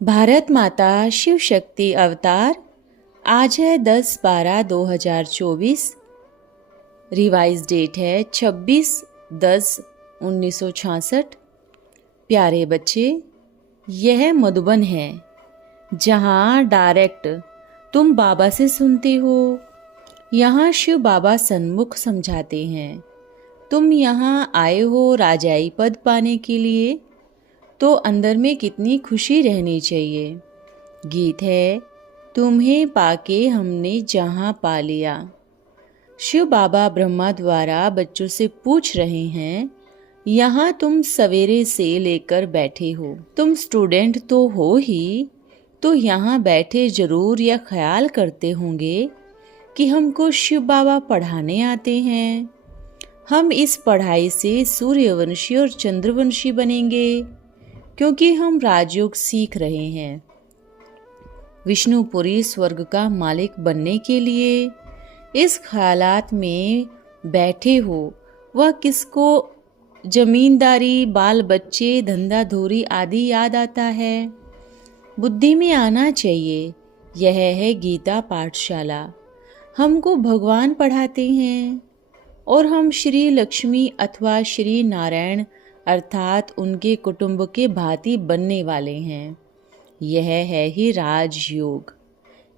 भारत माता शिव शक्ति अवतार आज है 10/12/2024। रिवाइज डेट है 26/10/1966। प्यारे बच्चे, यह मधुबन है जहाँ डायरेक्ट तुम बाबा से सुनते हो। यहाँ शिव बाबा सन्मुख समझाते हैं। तुम यहाँ आए हो राजाई पद पाने के लिए, तो अंदर में कितनी खुशी रहनी चाहिए। गीत है तुम्हें पाके हमने जहाँ पा लिया। शिव बाबा ब्रह्मा द्वारा बच्चों से पूछ रहे हैं, यहाँ तुम सवेरे से लेकर बैठे हो, तुम स्टूडेंट तो हो ही, तो यहाँ बैठे जरूर यह ख्याल करते होंगे कि हमको शिव बाबा पढ़ाने आते हैं। हम इस पढ़ाई से सूर्यवंशी और चंद्रवंशी बनेंगे, क्योंकि हम राजयोग सीख रहे हैं। विष्णुपुरी स्वर्ग का मालिक बनने के लिए इस ख्यालात में बैठे हो। वह किसको जमींदारी, बाल बच्चे, धंधा धूरी आदि याद आता है? बुद्धि में आना चाहिए। यह है गीता पाठशाला। हमको भगवान पढ़ाते हैं और हम श्री लक्ष्मी अथवा श्री नारायण अर्थात उनके कुटुंब के भांति बनने वाले हैं। यह है ही राजयोग।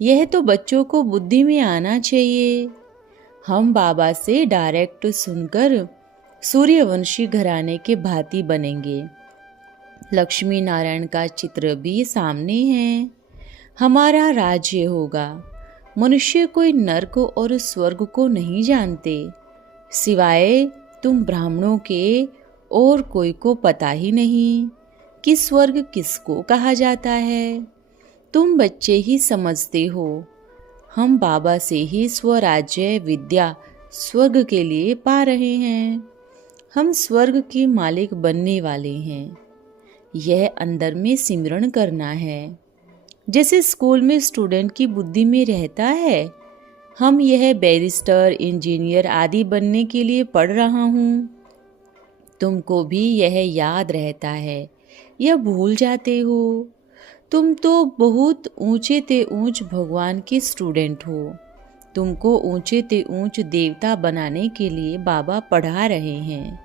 यह तो बच्चों को बुद्धि में आना चाहिए। हम बाबा से डायरेक्ट सुनकर सूर्यवंशी घराने के भांति बनेंगे। लक्ष्मी नारायण का चित्र भी सामने है। हमारा राज्य होगा। मनुष्य कोई नरक और स्वर्ग को नहीं जानते, सिवाय तुम ब्राह्मणों के और कोई को पता ही नहीं कि स्वर्ग किसको कहा जाता है। तुम बच्चे ही समझते हो। हम बाबा से ही स्वराज्य विद्या स्वर्ग के लिए पा रहे हैं। हम स्वर्ग के मालिक बनने वाले हैं। यह अंदर में सिमरण करना है। जैसे स्कूल में स्टूडेंट की बुद्धि में रहता है, हम यह बैरिस्टर, इंजीनियर आदि बनने के लिए पढ़ रहा हूँ। तुमको भी यह याद रहता है या भूल जाते हो? तुम तो बहुत ऊंचे ते ऊंच भगवान के स्टूडेंट हो। तुमको ऊंचे ते ऊंच देवता बनाने के लिए बाबा पढ़ा रहे हैं।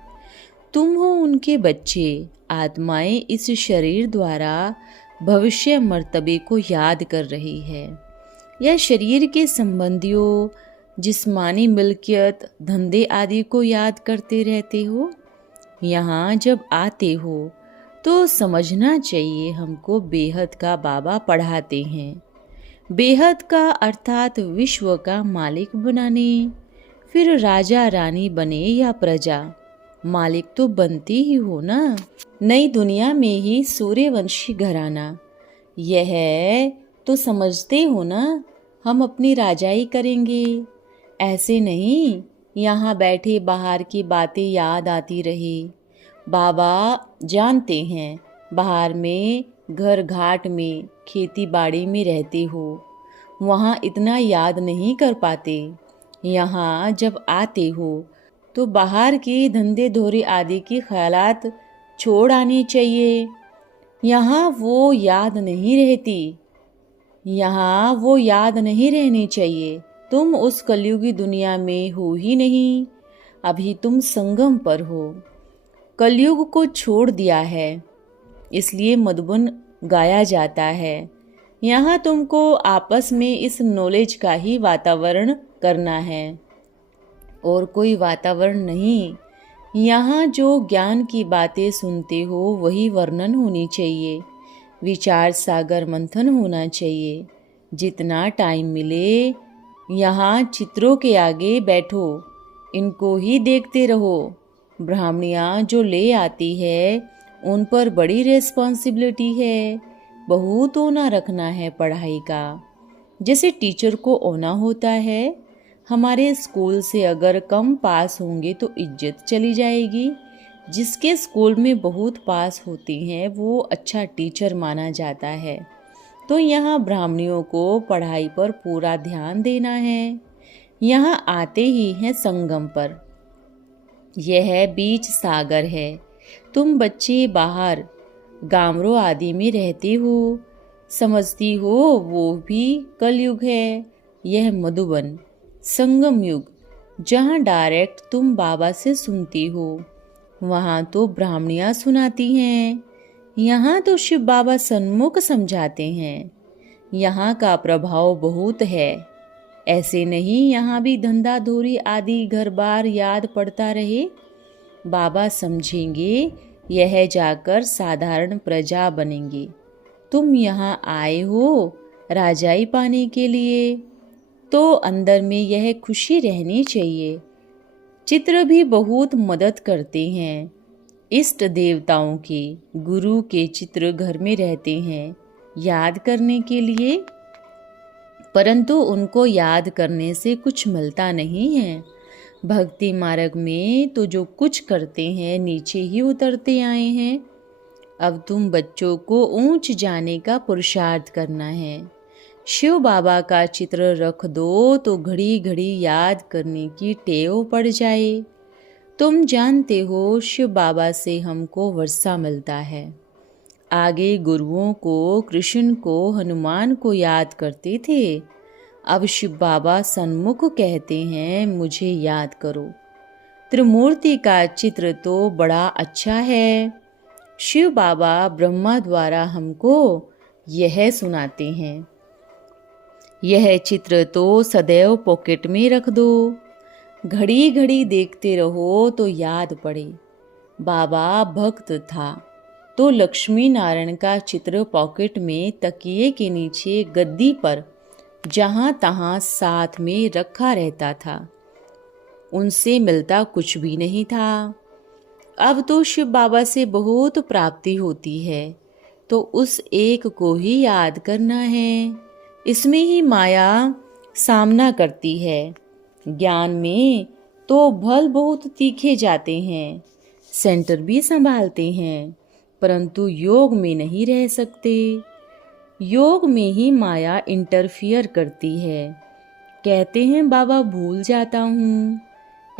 तुम हो उनके बच्चे। आत्माएं इस शरीर द्वारा भविष्य मर्तबे को याद कर रही है। या शरीर के संबंधियों, जिस्मानी मिल्कियत, धंधे आदि को याद करते रहते हो। यहाँ जब आते हो तो समझना चाहिए हमको बेहद का बाबा पढ़ाते हैं। बेहद का अर्थात विश्व का मालिक बनाने। फिर राजा रानी बने या प्रजा, मालिक तो बनते ही हो ना। नई दुनिया में ही सूर्यवंशी घराना, यह तो समझते हो ना। हम अपनी राजाई करेंगे। ऐसे नहीं यहाँ बैठे बाहर की बातें याद आती रही। बाबा जानते हैं बाहर में, घर घाट में, खेती बाड़ी में रहते हो, वहाँ इतना याद नहीं कर पाते। यहाँ जब आते हो तो बाहर की धंधे धोरी आदि की ख्यालात छोड़ आनी चाहिए। यहाँ वो याद नहीं रहती। यहाँ वो याद नहीं रहनी चाहिए। तुम उस कलयुगी दुनिया में हो ही नहीं। अभी तुम संगम पर हो। कलयुग को छोड़ दिया है, इसलिए मधुबन गाया जाता है। यहाँ तुमको आपस में इस नॉलेज का ही वातावरण करना है और कोई वातावरण नहीं। यहाँ जो ज्ञान की बातें सुनते हो वही वर्णन होनी चाहिए। विचार सागर मंथन होना चाहिए। जितना टाइम मिले यहाँ चित्रों के आगे बैठो, इनको ही देखते रहो। ब्राह्मणियाँ जो ले आती है उन पर बड़ी रिस्पॉन्सिबिलिटी है। बहुत ओना रखना है पढ़ाई का, जैसे टीचर को ओना होता है। हमारे स्कूल से अगर कम पास होंगे तो इज्जत चली जाएगी। जिसके स्कूल में बहुत पास होती हैं वो अच्छा टीचर माना जाता है। तो यहाँ ब्राह्मणियों को पढ़ाई पर पूरा ध्यान देना है। यहाँ आते ही हैं संगम पर। यह बीच सागर है। तुम बच्चे बाहर गामरों आदि में रहते हो, समझती हो वो भी कलयुग है। यह मधुबन संगम युग, जहाँ डायरेक्ट तुम बाबा से सुनती हो, वहाँ तो ब्राह्मणियाँ सुनाती हैं। यहाँ तो शिव बाबा सन्मुख समझाते हैं। यहाँ का प्रभाव बहुत है। ऐसे नहीं यहाँ भी धंधा धोरी आदि घर बार याद पड़ता रहे। बाबा समझेंगे, यह जाकर साधारण प्रजा बनेंगे। तुम यहाँ आए हो राजाई पाने के लिए, तो अंदर में यह खुशी रहनी चाहिए। चित्र भी बहुत मदद करते हैं। इष्ट देवताओं के, गुरु के चित्र घर में रहते हैं याद करने के लिए, परंतु उनको याद करने से कुछ मिलता नहीं है। भक्ति मार्ग में तो जो कुछ करते हैं नीचे ही उतरते आए हैं। अब तुम बच्चों को ऊंच जाने का पुरुषार्थ करना है। शिव बाबा का चित्र रख दो तो घड़ी घड़ी याद करने की टेव पड़ जाए। तुम जानते हो शिव बाबा से हमको वर्षा मिलता है। आगे गुरुओं को, कृष्ण को, हनुमान को याद करते थे। अब शिव बाबा सन्मुख कहते हैं, मुझे याद करो। त्रिमूर्ति का चित्र तो बड़ा अच्छा है। शिव बाबा ब्रह्मा द्वारा हमको यह सुनाते हैं। यह चित्र तो सदैव पॉकेट में रख दो। घड़ी घड़ी देखते रहो तो याद पड़े। बाबा भक्त था तो लक्ष्मी नारायण का चित्र पॉकेट में तकिए के नीचे गद्दी पर जहाँ तहाँ साथ में रखा रहता था। उनसे मिलता कुछ भी नहीं था। अब तो शिव बाबा से बहुत प्राप्ति होती है, तो उस एक को ही याद करना है। इसमें ही माया सामना करती है। ज्ञान में तो भल बहुत तीखे जाते हैं, सेंटर भी संभालते हैं, परंतु योग में नहीं रह सकते। योग में ही माया इंटरफियर करती है। कहते हैं बाबा भूल जाता हूँ।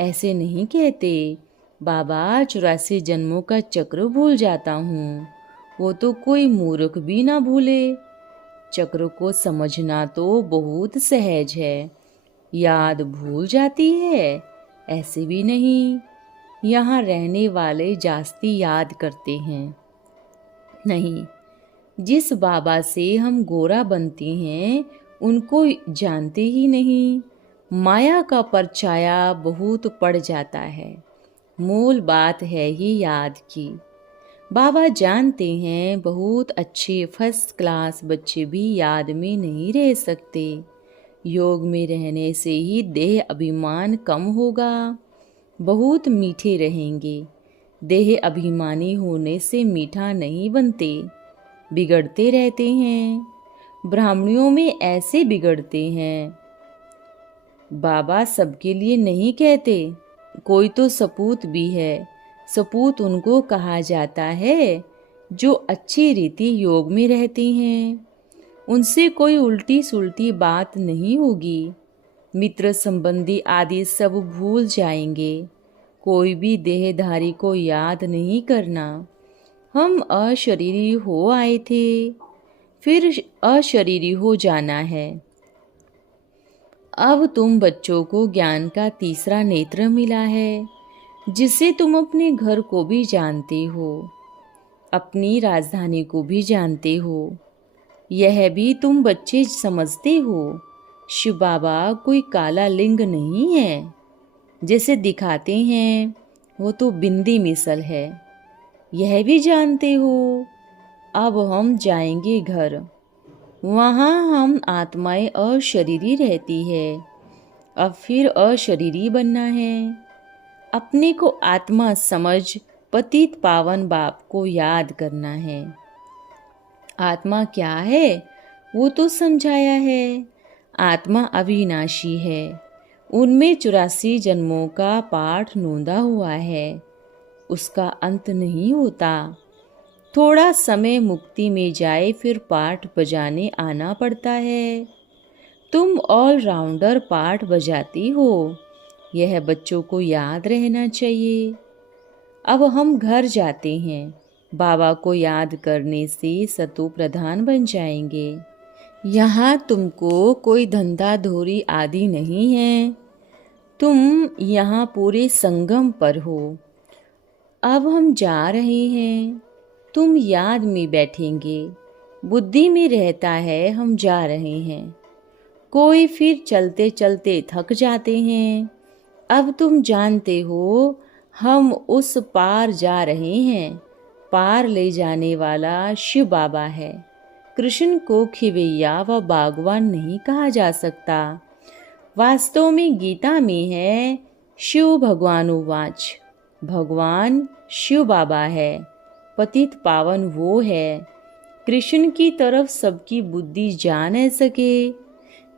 ऐसे नहीं कहते। बाबा 84 जन्मों का चक्र भूल जाता हूँ। वो तो कोई मूर्ख भी ना भूले। चक्र को समझना तो बहुत सहज है। याद भूल जाती है, ऐसे भी नहीं। यहाँ रहने वाले जास्ती याद करते हैं। नहीं, जिस बाबा से हम गोरा बनते हैं उनको जानते ही नहीं। माया का परछाया बहुत पड़ जाता है। मूल बात है ही याद की। बाबा जानते हैं बहुत अच्छे फर्स्ट क्लास बच्चे भी याद में नहीं रह सकते। योग में रहने से ही देह अभिमान कम होगा, बहुत मीठे रहेंगे। देह अभिमानी होने से मीठा नहीं बनते, बिगड़ते रहते हैं। ब्राह्मणियों में ऐसे बिगड़ते हैं। बाबा सबके लिए नहीं कहते, कोई तो सपूत भी है। सपूत उनको कहा जाता है जो अच्छी रीति योग में रहते हैं। उनसे कोई उल्टी सुल्टी बात नहीं होगी। मित्र संबंधी आदि सब भूल जाएंगे। कोई भी देहधारी को याद नहीं करना। हम अशरीरी हो आए थे, फिर अशरीरी हो जाना है। अब तुम बच्चों को ज्ञान का तीसरा नेत्र मिला है, जिससे तुम अपने घर को भी जानते हो, अपनी राजधानी को भी जानते हो। यह भी तुम बच्चे समझते हो। शिव बाबा कोई काला लिंग नहीं है जैसे दिखाते हैं, वो तो बिंदी मिसल है। यह भी जानते हो। अब हम जाएंगे घर, वहाँ हम आत्माएं अशरीरी रहती है। अब फिर अशरीरी बनना है। अपने को आत्मा समझ पतित पावन बाप को याद करना है। आत्मा क्या है वो तो समझाया है। आत्मा अविनाशी है। उनमें 84 जन्मों का पाठ नोंदा हुआ है। उसका अंत नहीं होता। थोड़ा समय मुक्ति में जाए फिर पाठ बजाने आना पड़ता है। तुम ऑलराउंडर पाठ बजाती हो। यह बच्चों को याद रहना चाहिए। अब हम घर जाते हैं। बाबा को याद करने से सतो प्रधान बन जाएंगे। यहाँ तुमको कोई धंधा धोरी आदि नहीं है। तुम यहाँ पूरे संगम पर हो। अब हम जा रहे हैं। तुम याद में बैठेंगे। बुद्धि में रहता है हम जा रहे हैं। कोई फिर चलते चलते थक जाते हैं। अब तुम जानते हो हम उस पार जा रहे हैं। पार ले जाने वाला शिव बाबा है। कृष्ण को खिवैया व बागवान नहीं कहा जा सकता। वास्तव में गीता में है, शिव भगवानुवाच, भगवान शिव बाबा है, पतित पावन वो है। कृष्ण की तरफ सबकी बुद्धि जा न सके,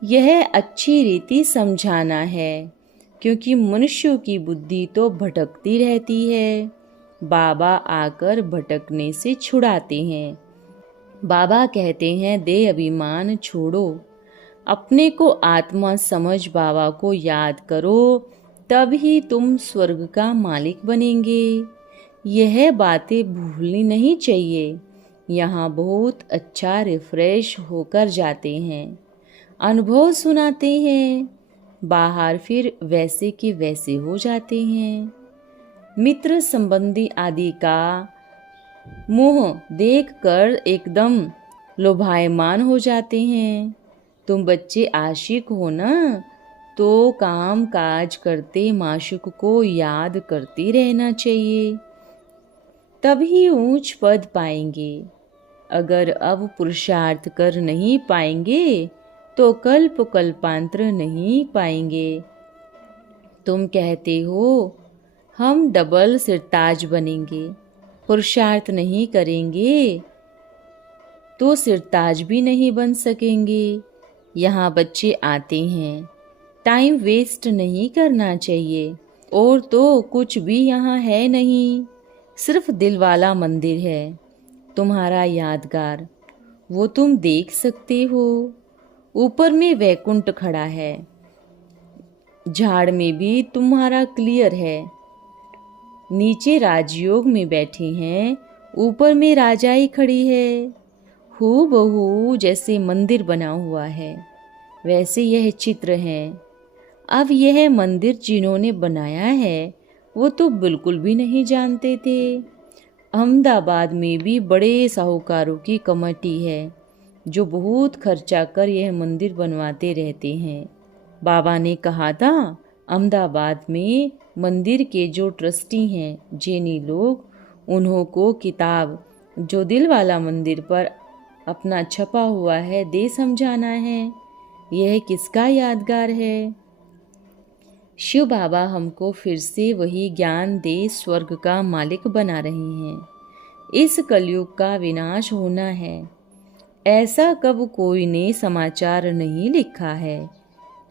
यह अच्छी रीति समझाना है, क्योंकि मनुष्यों की बुद्धि तो भटकती रहती है। बाबा आकर भटकने से छुड़ाते हैं। बाबा कहते हैं, दे अभिमान छोड़ो, अपने को आत्मा समझ बाबा को याद करो, तब ही तुम स्वर्ग का मालिक बनेंगे। यह बातें भूलनी नहीं चाहिए। यहाँ बहुत अच्छा रिफ्रेश होकर जाते हैं। अनुभव सुनाते हैं। बाहर फिर वैसे के वैसे हो जाते हैं। मित्र संबंधी आदि का मुंह देखकर एकदम लोभायमान हो जाते हैं। तुम बच्चे आशिक हो ना, तो काम काज करते माशूक को याद करते रहना चाहिए, तभी ऊंच पद पाएंगे। अगर अब पुरुषार्थ कर नहीं पाएंगे तो कल्प कल्पांतर नहीं पाएंगे। तुम कहते हो हम डबल सिरताज बनेंगे, पुरुषार्थ नहीं करेंगे तो सिरताज भी नहीं बन सकेंगे। यहाँ बच्चे आते हैं, टाइम वेस्ट नहीं करना चाहिए। और तो कुछ भी यहाँ है नहीं, सिर्फ दिल वाला मंदिर है तुम्हारा यादगार, वो तुम देख सकते हो। ऊपर में वैकुंठ खड़ा है, झाड़ में भी तुम्हारा क्लियर है। नीचे राजयोग में बैठे हैं, ऊपर में राजाई खड़ी है। हूबहू जैसे मंदिर बना हुआ है वैसे यह चित्र है। अब यह मंदिर जिन्होंने बनाया है वो तो बिल्कुल भी नहीं जानते थे। अहमदाबाद में भी बड़े साहूकारों की कमेटी है जो बहुत खर्चा कर यह मंदिर बनवाते रहते हैं। बाबा ने कहा था, अहमदाबाद में मंदिर के जो ट्रस्टी हैं जैनी लोग, उन्हों को किताब जो दिल वाला मंदिर पर अपना छपा हुआ है दे समझाना है। यह किसका यादगार है? शिव बाबा हमको फिर से वही ज्ञान दे स्वर्ग का मालिक बना रहे हैं। इस कलयुग का विनाश होना है। ऐसा कब कोई ने समाचार नहीं लिखा है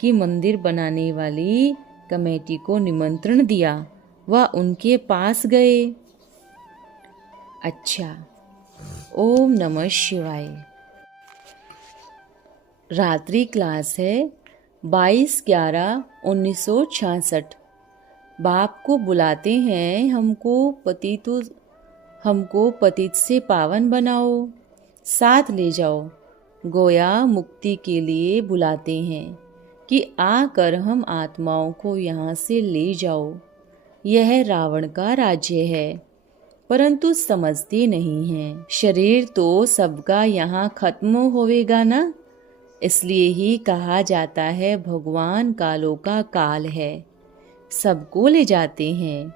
कि मंदिर बनाने वाली कमेटी को निमंत्रण दिया व उनके पास गए। अच्छा, ओम नमः शिवाय। रात्रि क्लास है 22/11/1966। बाप को बुलाते हैं, हमको पतित से पावन बनाओ, साथ ले जाओ। गोया मुक्ति के लिए बुलाते हैं कि आकर हम आत्माओं को यहाँ से ले जाओ। यह रावण का राज्य है, परंतु समझते नहीं हैं। शरीर तो सबका यहाँ खत्म होवेगा ना, इसलिए ही कहा जाता है भगवान कालों का काल है। सबको ले जाते हैं,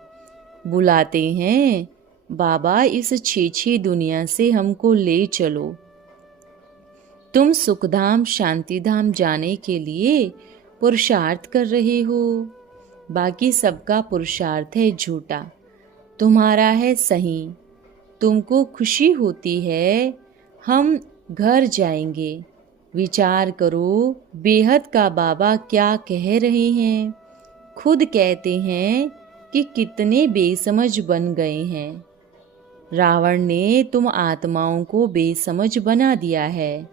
बुलाते हैं, बाबा इस छीछी दुनिया से हमको ले चलो। तुम सुखधाम शांतिधाम जाने के लिए पुरुषार्थ कर रहे हो, बाकी सबका पुरुषार्थ है झूठा, तुम्हारा है सही। तुमको खुशी होती है हम घर जाएंगे। विचार करो बेहद का बाबा क्या कह रहे हैं। खुद कहते हैं कि कितने बेसमझ बन गए हैं। रावण ने तुम आत्माओं को बेसमझ बना दिया है।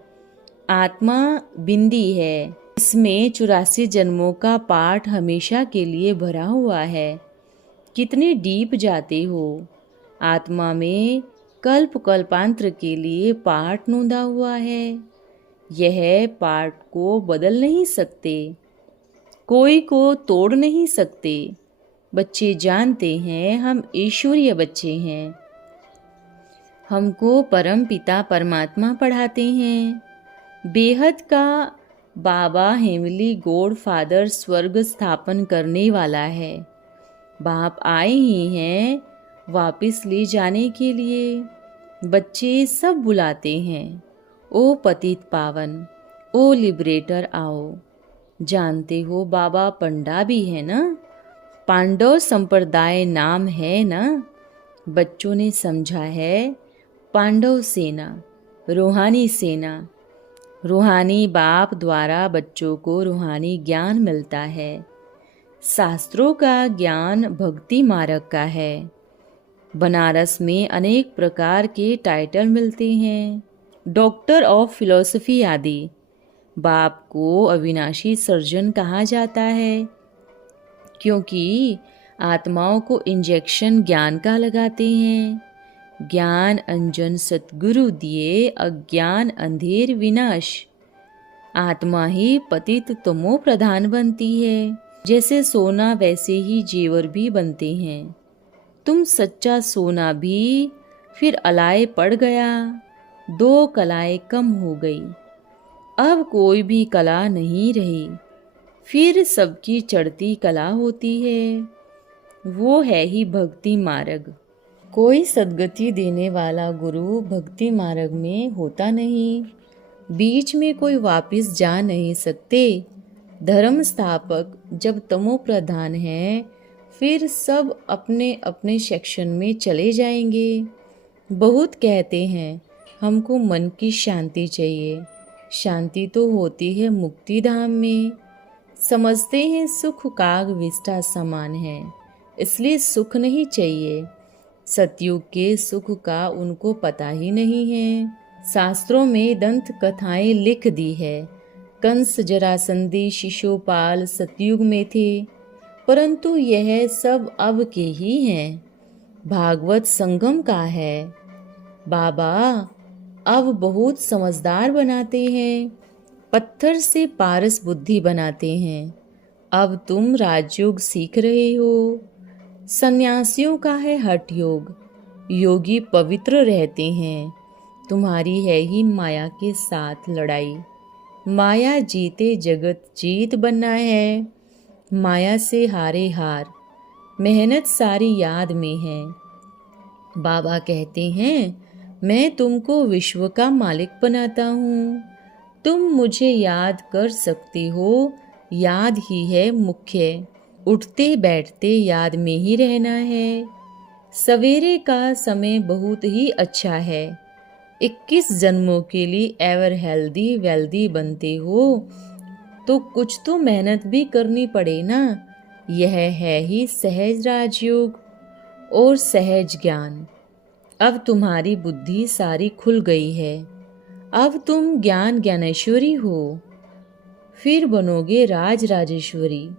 आत्मा बिंदी है, इसमें 84 जन्मों का पाठ हमेशा के लिए भरा हुआ है। कितने डीप जाते हो। आत्मा में कल्प कल्पांतर के लिए पाठ नोंदा हुआ है। यह पाठ को बदल नहीं सकते, कोई को तोड़ नहीं सकते। बच्चे जानते हैं हम ईश्वरीय बच्चे हैं। हमको परम पिता परमात्मा पढ़ाते हैं। बेहद का बाबा हेमली गॉड फादर स्वर्ग स्थापन करने वाला है। बाप आए ही हैं वापस ले जाने के लिए। बच्चे सब बुलाते हैं, ओ पतित पावन, ओ लिबरेटर आओ। जानते हो बाबा पंडा भी है ना, पांडव संप्रदाय नाम है ना। बच्चों ने समझा है पांडव सेना, रूहानी सेना। रूहानी बाप द्वारा बच्चों को रूहानी ज्ञान मिलता है। शास्त्रों का ज्ञान भक्ति मार्ग का है। बनारस में अनेक प्रकार के टाइटल मिलते हैं, डॉक्टर ऑफ फिलॉसफी आदि। बाप को अविनाशी सर्जन कहा जाता है, क्योंकि आत्माओं को इंजेक्शन ज्ञान का लगाते हैं। ज्ञान अंजन सतगुरु दिए, अज्ञान अंधेर विनाश। आत्मा ही पतित तमो प्रधान बनती है। जैसे सोना वैसे ही जेवर भी बनते हैं। तुम सच्चा सोना भी फिर अलाय पड़ गया, 2 कलाएं कम हो गई। अब कोई भी कला नहीं रही, फिर सबकी चढ़ती कला होती है। वो है ही भक्ति मार्ग। कोई सद्गति देने वाला गुरु भक्ति मार्ग में होता नहीं। बीच में कोई वापस जा नहीं सकते। धर्म स्थापक जब तमो प्रधान है, फिर सब अपने अपने सेक्शन में चले जाएंगे। बहुत कहते हैं हमको मन की शांति चाहिए। शांति तो होती है मुक्ति धाम में। समझते हैं सुख काग विष्ठा समान है, इसलिए सुख नहीं चाहिए। सतयुग के सुख का उनको पता ही नहीं है। शास्त्रों में दंत कथाएं लिख दी है। कंस जरासंधी शिशुपाल सतयुग में थे, परंतु यह सब अब के ही हैं। भागवत संगम का है। बाबा अब बहुत समझदार बनाते हैं, पत्थर से पारस बुद्धि बनाते हैं। अब तुम राजयोग सीख रहे हो। सन्यासियों का है हठ योग। योगी पवित्र रहते हैं। तुम्हारी है ही माया के साथ लड़ाई। माया जीते जगत जीत बनना है। माया से हारे हार। मेहनत सारी याद में है। बाबा कहते हैं मैं तुमको विश्व का मालिक बनाता हूँ। तुम मुझे याद कर सकते हो। याद ही है मुख्य। उठते बैठते याद में ही रहना है। सवेरे का समय बहुत ही अच्छा है। 21 जन्मों के लिए एवर हेल्दी वेल्दी बनते हो तो कुछ तो मेहनत भी करनी पड़े ना। यह है ही सहज राजयोग और सहज ज्ञान। अब तुम्हारी बुद्धि सारी खुल गई है। अब तुम ज्ञान ज्ञानेश्वरी हो, फिर बनोगे राज राजेश्वरी।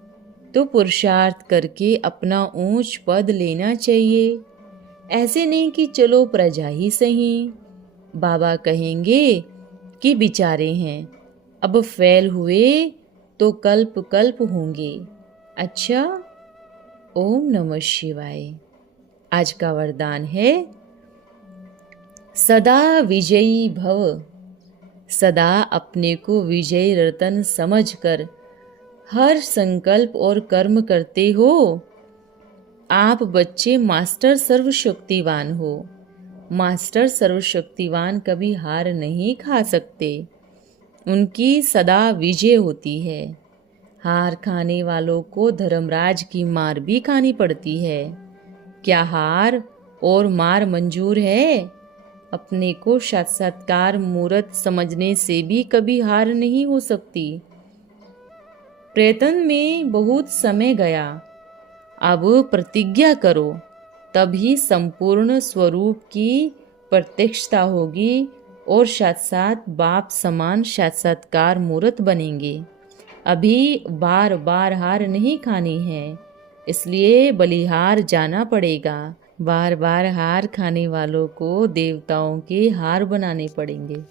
तो पुरुषार्थ करके अपना ऊंच पद लेना चाहिए। ऐसे नहीं कि चलो प्रजा ही सही। बाबा कहेंगे कि बेचारे हैं, अब फेल हुए तो कल्प कल्प होंगे। अच्छा, ओम नमः शिवाय। आज का वरदान है सदा विजयी भव। सदा अपने को विजय रतन समझकर हर संकल्प और कर्म करते हो। आप बच्चे मास्टर सर्वशक्तिवान हो। मास्टर सर्वशक्तिवान कभी हार नहीं खा सकते। उनकी सदा विजय होती है। हार खाने वालों को धर्मराज की मार भी खानी पड़ती है। क्या हार और मार मंजूर है? अपने को साक्षात्कार मूर्त समझने से भी कभी हार नहीं हो सकती। प्रयत्न में बहुत समय गया। अब प्रतिज्ञा करो, तभी संपूर्ण स्वरूप की प्रत्यक्षता होगी और साक्षात बाप समान साक्षात्कार मूर्त बनेंगे। अभी बार बार हार नहीं खानी है, इसलिए बलिहार जाना पड़ेगा। बार बार हार खाने वालों को देवताओं के हार बनाने पड़ेंगे।